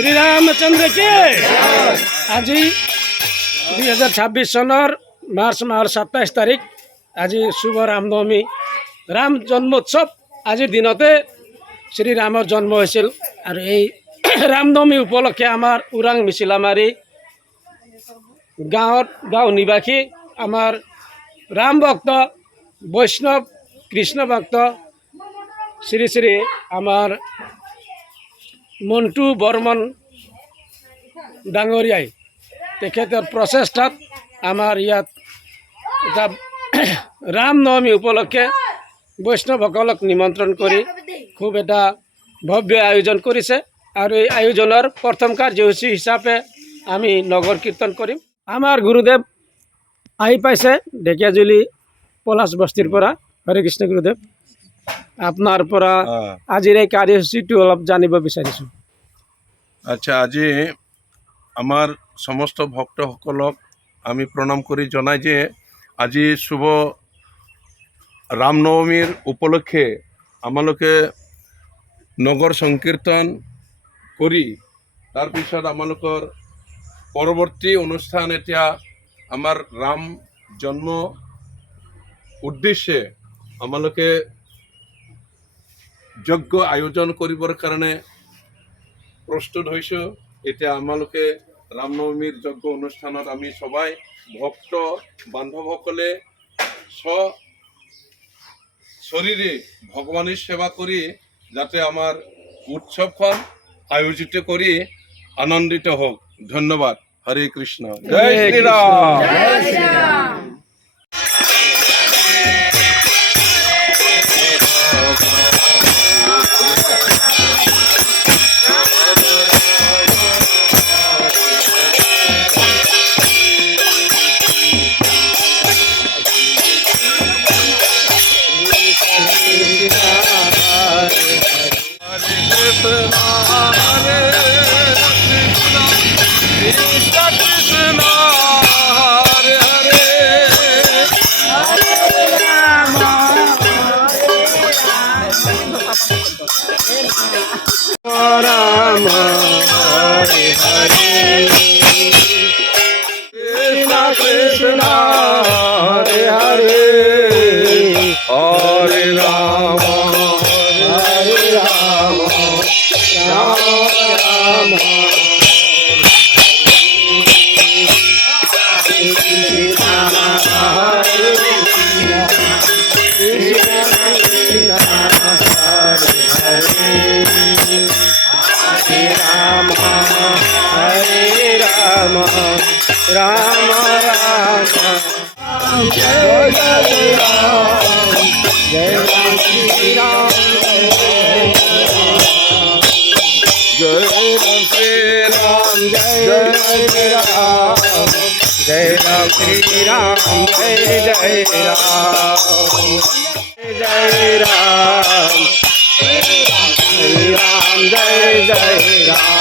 শ্রীরামচন্দ্রকে আজি 2026 চনৰ মাৰ্চ মাহৰ 27 তাৰিখ আজি শুভ ৰামনৱমী ৰাম জন্মোৎসৱ। আজিৰ দিনতে শ্ৰীৰামৰ জন্ম হৈছিল আৰু এই ৰামনৱমী উপলক্ষে আমাৰ ওৰাং মিছিলামাৰী গাঁও নিবাসী আমাৰ ৰাম ভক্ত বৈষ্ণৱ কৃষ্ণ ভক্ত শ্ৰী শ্ৰী আমাৰ মন্টু বৰ্মন ডাঙৰীয়াই তেখেতৰ প্ৰচেষ্টাত আমাৰ ইয়াত এটা ৰামনৱমী উপলক্ষে বৈষ্ণৱসকলক নিমন্ত্ৰণ কৰি খুব এটা ভব্য আয়োজন কৰিছে আৰু এই আয়োজনৰ প্ৰথম কাৰ্যসূচী হিচাপে আমি নগৰ কীৰ্তন কৰিম। আমাৰ গুৰুদেৱ আহি পাইছে ঢেকীয়াজুলি পলাশ বস্তিৰ পৰা। হৰে কৃষ্ণ গুৰুদেৱ, আপোনাৰ পৰা আজিৰ এই কাৰ্যসূচীটো অলপ জানিব বিচাৰিছোঁ। আচ্ছা, আজি আমাৰ সমস্ত ভক্তসকলক আমি প্ৰণাম কৰি জনাই যে আজি শুভ ৰামনৱমীৰ উপলক্ষে আমালোকে নগৰ সংকীৰ্তন কৰি তাৰপিছত আমালোকৰ পৰৱৰ্তী অনুষ্ঠান এতিয়া আমাৰ ৰাম জন্ম উদ্দেশ্যে আমালোকে যজ্ঞ আয়োজন কৰিবৰ কাৰণে প্ৰস্তুত হৈছোঁ। এতিয়া আমালোকে ৰামনৱমীৰ যজ্ঞ অনুষ্ঠানত আমি সবাই ভক্ত বান্ধৱসকলে শৰীৰে ভগৱানের সেৱা কৰি যাতে আমাৰ উৎসৱখন আয়োজিত কৰি আনন্দিত হোক। ধন্যবাদ। হরে কৃষ্ণ। জয় শ্রীরাম। राम हरे हरे कृष्ण हरे हरे हरे राम हरे राम राम राम राम राम जय जय राम जय राम श्री राम जय राम श्री राम जय जय राम जय राम श्री राम जय जय राम जय राम श्री राम जय जय राम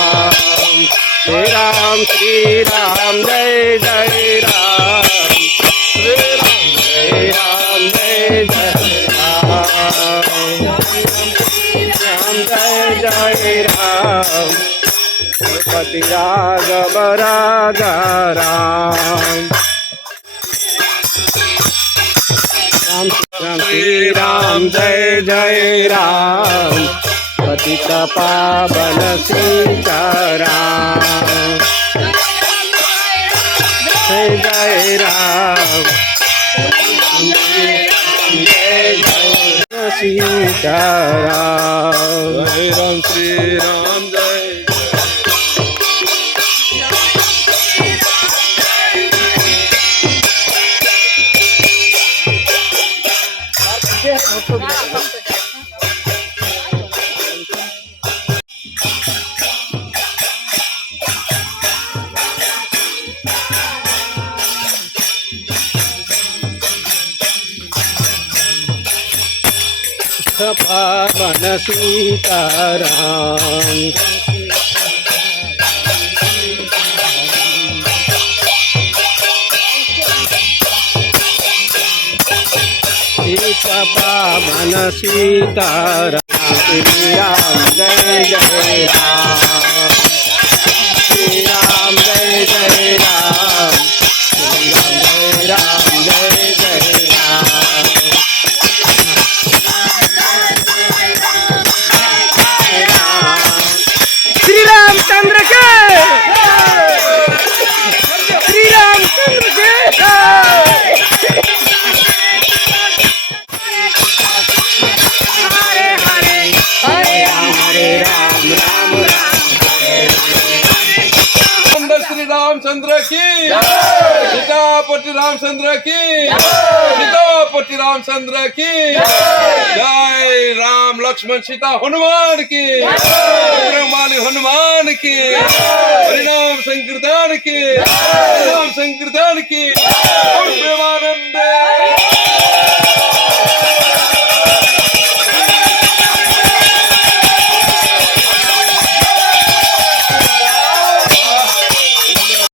श्री राम जय जय राम श्री राम जय जय राम राम जय जय राम पति राघव राजा राम राम श्री राम जय जय राम पतित पावन सीताराम जय जय राम जय जय सीताराम जय राम श्री राम जय पावन सीताराम सीता पावन सीताराम श्री राम जय जय राम रामचंद्र की सीतापति रामचंद्र की सीतापति रामचंद्र की जय राम लक्ष्मण सीता हनुमान की विक्रमाली हनुमान की हरिनाम संकीर्तन की हरिनाम संकीर्तन की और